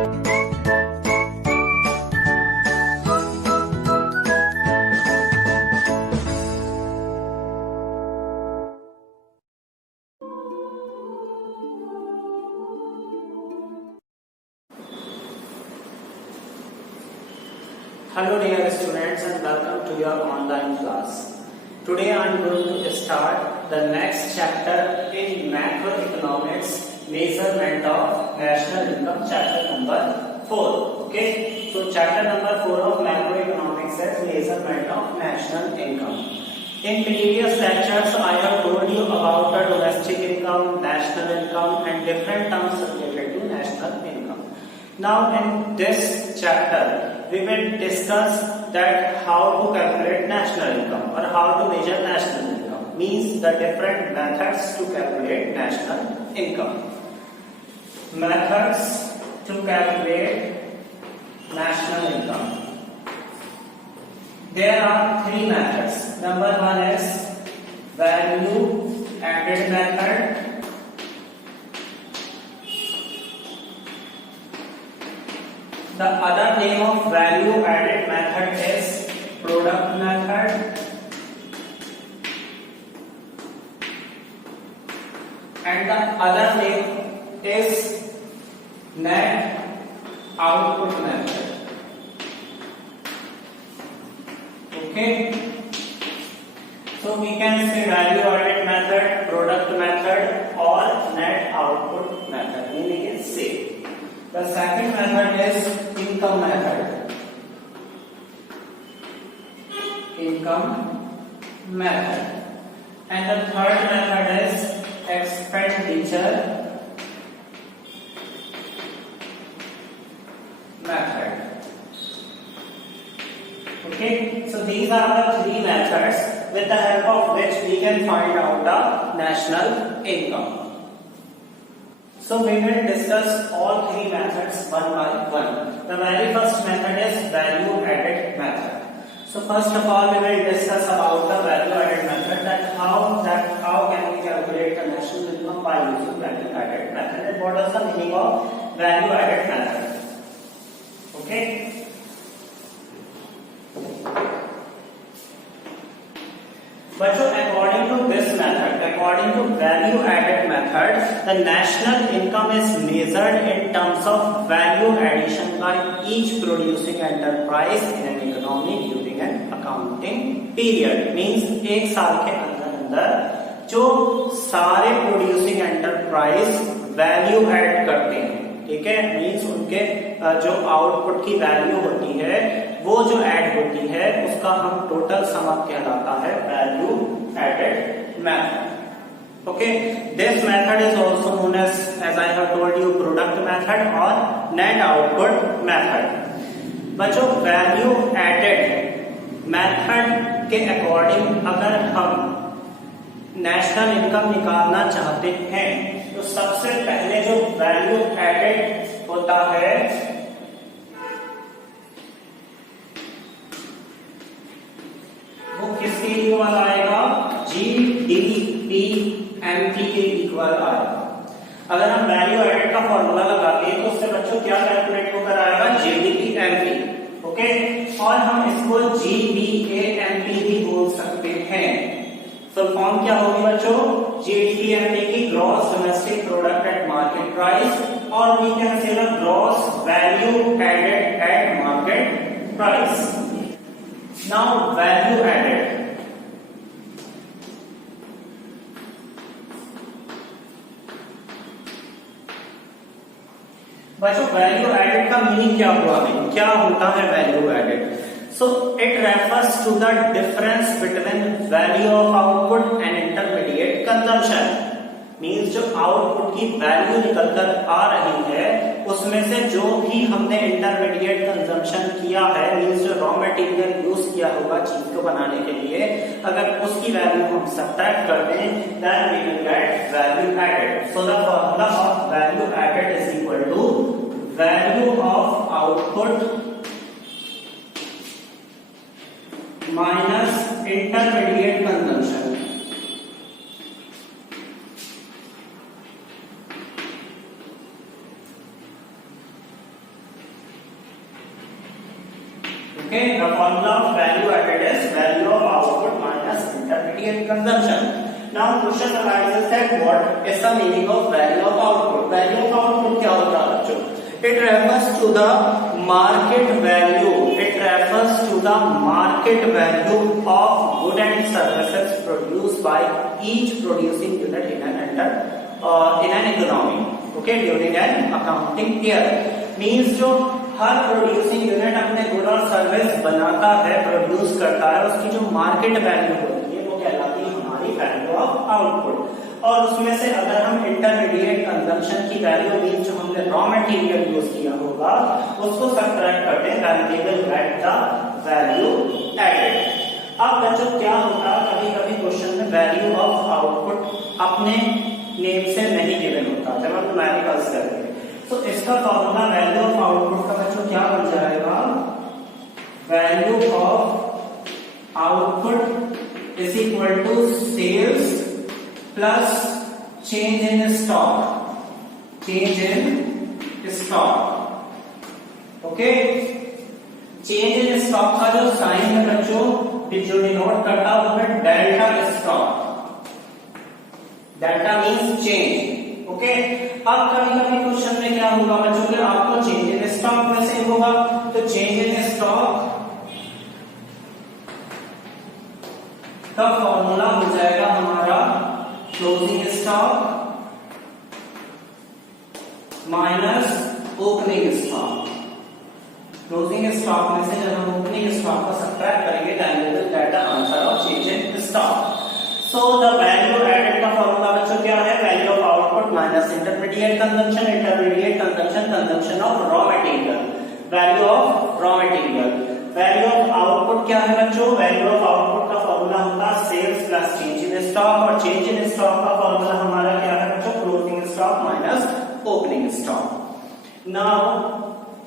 Hello dear students and welcome to your online class. Today I am going to start the next chapter in macroeconomics, measurement of national income, chapter number 4. Okay, so chapter number 4 of macroeconomics is measurement of national income. In previous lectures I have told you about the domestic income, national income and different terms related to national income. Now in this chapter we will discuss that how to calculate national income or how to measure national income, means the different methods to calculate national income. Methods to calculate national income. There are three methods. Number one is value added method. The other name of value added method is product method, and the other name is net output method. Okay, so we can say value added method, product method or net output method, meaning it's same. The second method is income method. Income method. And the third method is expenditure method. Okay, so these are the three methods with the help of which we can find out the national income. So we will discuss all three methods one by one. The very first method is value added method. So first of all we will discuss about the value added method, that how can we calculate the national income by using value added method, and what is the meaning of value added method. Okay. But so according to this method, according to value added method, the national income is measured in terms of value addition by each producing enterprise in an economy during an accounting period. Means एक साल के अंदर जो सारे producing enterprise value add करते हैं, ठीक है, मीन्स उनके जो आउटपुट की वैल्यू होती है वो जो ऐड होती है उसका हम टोटल सम कहलाता है value added method. Okay, this method is also known as I have told you product method और नेट आउटपुट मेथड. बच्चों वैल्यू एडेड मेथड के अकॉर्डिंग अगर हम नेशनल इनकम निकालना चाहते हैं तो सबसे पहले जो वैल्यू एडेड होता है वो किसके इक्वल आएगा? GDP MP के इक्वल आएगा. अगर हम वैल्यू एडेड का फॉर्मूला लगाते हैं तो उससे बच्चों क्या कैलकुलेट होकर आएगा? GDP MP. ओके, और हम इसको GBA MP भी बोल सकते हैं. तो फॉर्म क्या होगी बच्चों? GDP MP की gross domestic product at market price, और we can say the gross value added at market price. Now value added. बच्चों वैल्यू एडेड का मीनिंग क्या हुआ? क्या होता है value added? So it refers to the difference between value of output and intermediate consumption. Means जो आउटपुट की वैल्यू निकल कर आ रही है उसमें से जो भी हमने इंटरमीडिएट कंजम्पशन किया है, मीन्स जो रॉ मटेरियल यूज किया होगा चीज को बनाने के लिए, अगर उसकी वैल्यू हम सब्ट्रैक्ट कर दें then we will get value added. So the formula of value added is equal to value of output minus intermediate consumption. the formula of value added is value of output minus intermediate consumption. Now question arises that what is the meaning of value of output? Value of output क्या होता है बच्चों? It refers to the market value. It refers to the market value of goods and services produced by each producing unit in an economy. Okay, during an accounting year. Means जो हर producing unit अपने गुड और सर्विस बनाता है, प्रोड्यूस करता है, उसकी जो market value होती है वो कहलाती है हमारी वैल्यू ऑफ आउटपुट। और उसमें से अगर हम इंटरमीडिएट कंजम्पशन की वैल्यू मीन जो हमने रॉ मटेरियल यूज किया होगा उसको सब्ट्रैक्ट करते हैं, then we will get the value added. अब बच्चों क्या होता है, कभी कभी क्वेश्चन में वैल्यू ऑफ आउटपुट अपने नेम से नहीं गिवन होता जब हम न्यूमेरिकल्स करते हैं। तो इसका फॉर्मूला वैल्यू ऑफ आउटपुट का बच्चों क्या बन जाएगा, value of output is equal to sales plus change in stock, change in stock. Okay, change in stock का जो साइन है बच्चों जो डिनोट करता है वो है delta stock, delta means change. Okay, अब कभी कभी क्वेश्चन में क्या होगा बच्चों के आपको चेंज इन स्टॉक में से होगा, तो चेंज इन स्टॉक का फॉर्मूला हो जाएगा हमारा closing stock minus opening stock. Closing stock में से जब हम ओपनिंग स्टॉक को सब्ट्रैक्ट करेंगे then we will get the answer of change in stock. So the value added का फॉर्मूला बच्चों क्या है, value of output minus intermediate consumption, intermediate consumption, consumption of raw material, value of raw material. Value of output क्या है बच्चों, value of output का formula होता है sales plus change in stock, और चेंज इन स्टॉक का formula हमारा क्या है बच्चों, closing stock minus opening stock. Now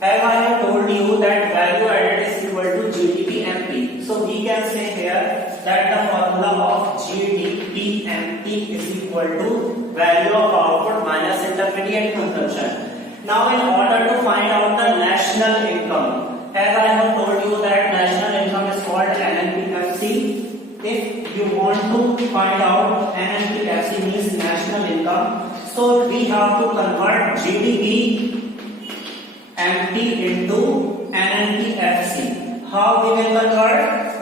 as I have told you that value added is equal to GDP MP, so we can say here that the formula of GDP MP is equal to value of output minus intermediate consumption. Now in order to find out the national income, as I have told you that national income is called NNPFC. If you want to find out NNPFC means national income, so we have to convert GDP MP into NNPFC. How we will convert?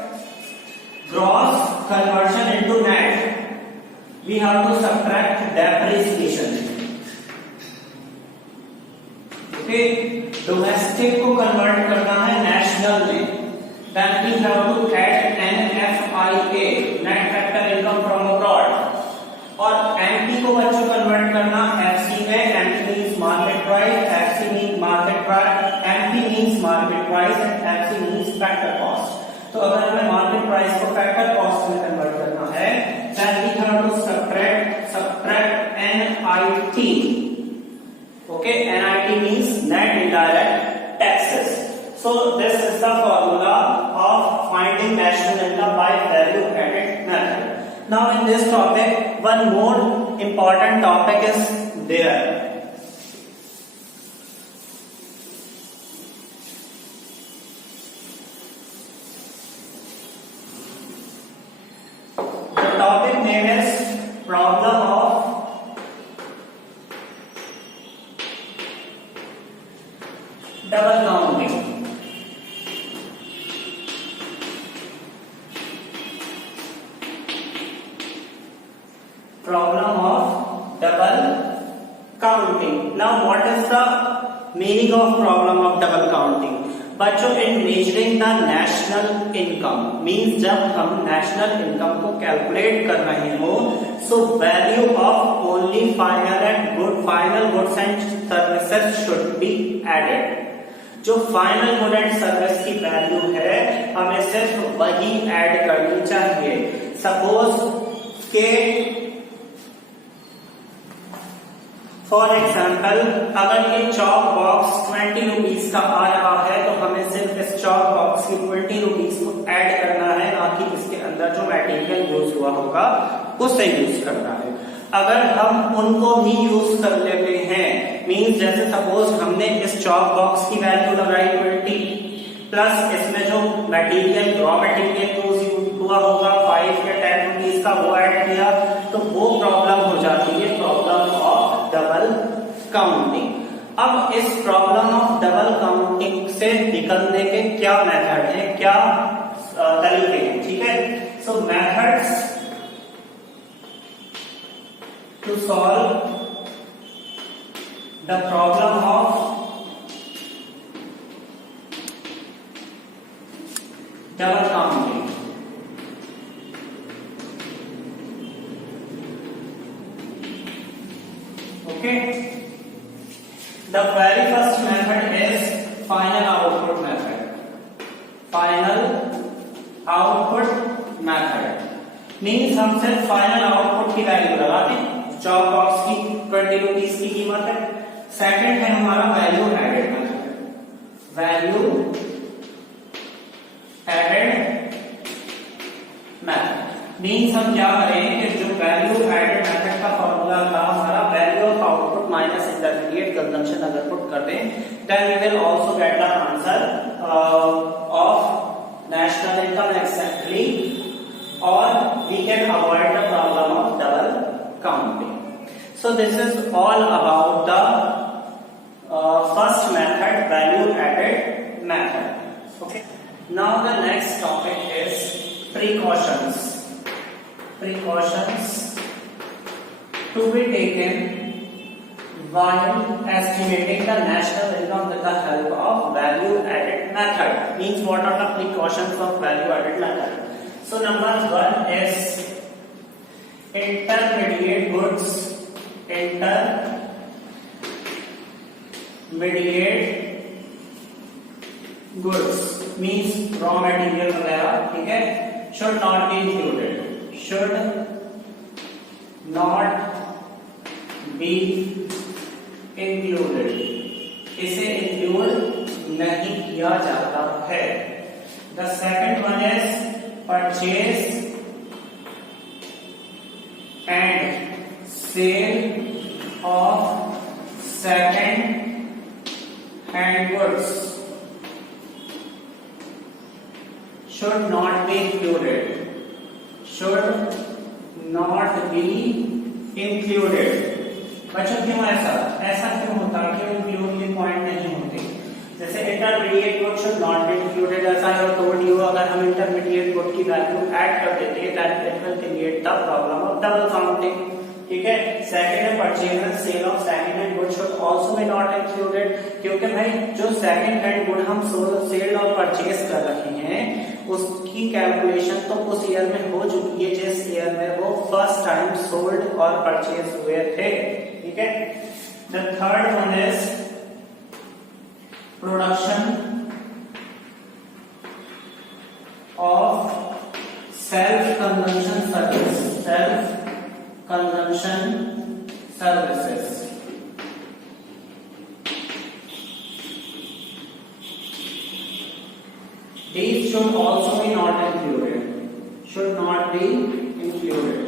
Gross conversion into net. We have to subtract depreciation. Okay, domestic को convert करना है national में. Then we have to add NFIA, net factor income from abroad. और MP को बच्चों कन्वर्ट करना FC में, MP means market price, FC means market price, MP means market price and FC means factor cost. तो अगर हमें market price को factor cost में कन्वर्ट करना है, then we have to subtract NIT. Okay, NIT means net indirect taxes. So this is the formula of finding national income by value added method. Now in this topic, one more important topic is there. The topic name is problem of double counting. Problem of double counting. Now what is the meaning of problem of double counting? बच्चों in measuring the national income means जब हम national income को calculate कर रहे हो, so value of only final goods and services should be added. जो final good and service की वैल्यू है हमें सिर्फ वही ऐड करनी चाहिए। सपोज के फॉर एग्जाम्पल अगर ये चॉक बॉक्स 20 रुपीज का आ रहा है तो हमें सिर्फ इस चॉक बॉक्स की 20 रुपीज को ऐड करना है, ना कि इसके अंदर जो मटेरियल यूज हुआ होगा उसे यूज करना है। अगर हम उनको भी यूज कर लेते हैं मींस जैसे सपोज हमने इस चॉक बॉक्स की वैल्यू लगाई 20, प्लस इसमें जो मटेरियल रॉ मटेरियल यूज हुआ होगा 5 या 10 रुपीज का, वो ऐड किया, तो वो प्रॉब्लम हो जाती है प्रॉब्लम ऑफ डबल काउंटिंग। अब इस प्रॉब्लम ऑफ डबल काउंटिंग से निकलने के क्या मेथड है, क्या तरीके हैं, ठीक है। So methods to solve the problem of double counting. Okay, the very first method is final output method. Final output method means हम सिर्फ फाइनल आउटपुट की वैल्यू लगाते हैं। चॉक बॉक्स की 20 रुपीज की कीमत है। सेकंड है हमारा value added method. Value added method means हम क्या करें कि जो वैल्यू एडेड मेथड का फॉर्मूला था हमारा, value of output minus intermediate consumption अगर पुट कर दें, then we will also get the answer of national income exactly, और we can avoid the problem of double counting. So this is all about the first method, value added method. Okay. Now the next topic is precautions. Precautions to be taken while estimating the national income with the help of value added method. Means what are the precautions of value added method? So number 1 is intermediate goods. Intermediate goods means raw material वगैरह, ठीक है, should not be included. Should not be included. इसे include नहीं किया जाता है. The second one is purchase and sale of second hand goods should not be included. Should not be included. बच्चों क्यों ऐसा क्यों होता है, क्यों इंक्लूड के पॉइंट नहीं होते? जैसे intermediate good should not be included, ऐसा है टोल्ड यू, अगर हम इंटरमीडिएट गुड की वैल्यू ऐड कर देते हैं that it will create the problem of double counting, ठीक है। सेकंड है purchase and sale of second hand good should also be not included, क्योंकि भाई जो सेकंड हैंड गुड हम सेल और परचेज कर रहे हैं उसकी कैलकुलेशन तो उस ईयर में हो चुकी है जिस ईयर में वो फर्स्ट टाइम सोल्ड और परचेज हुए थे, ठीक है। The third one is production of self-consumption services. These should also be not included. Should not be included.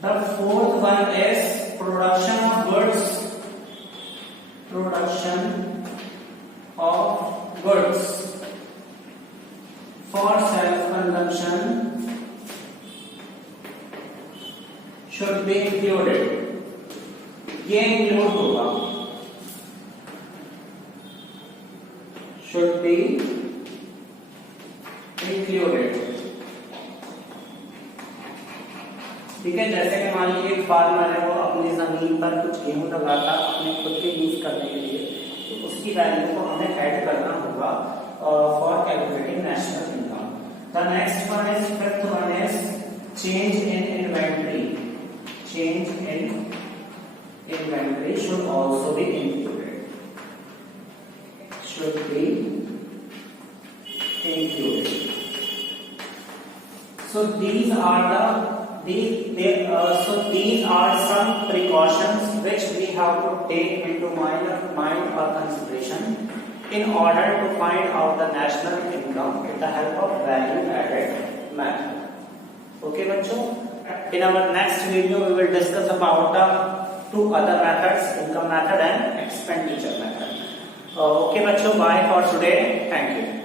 The fourth one is production of goods. Production of goods for self-consumption should be included. ये include होगा. Should be included. ठीक है, जैसे कि मान लीजिए एक फार्मर है, वो अपनी जमीन पर कुछ गेहूं लगाता अपने खुद के यूज करने के लिए, तो उसकी वैल्यू को हमें ऐड करना होगा for calculating national income. The next one is fifth one is change in inventory. Change in inventory should also be included. Should be included. So these are some precautions which we have to take into mind or consideration in order to find out the national income with the help of value added method. Okay बच्चों, In our next video, we will discuss about two other methods, income method and expenditure method. Okay, बच्चों, bye for today. Thank you.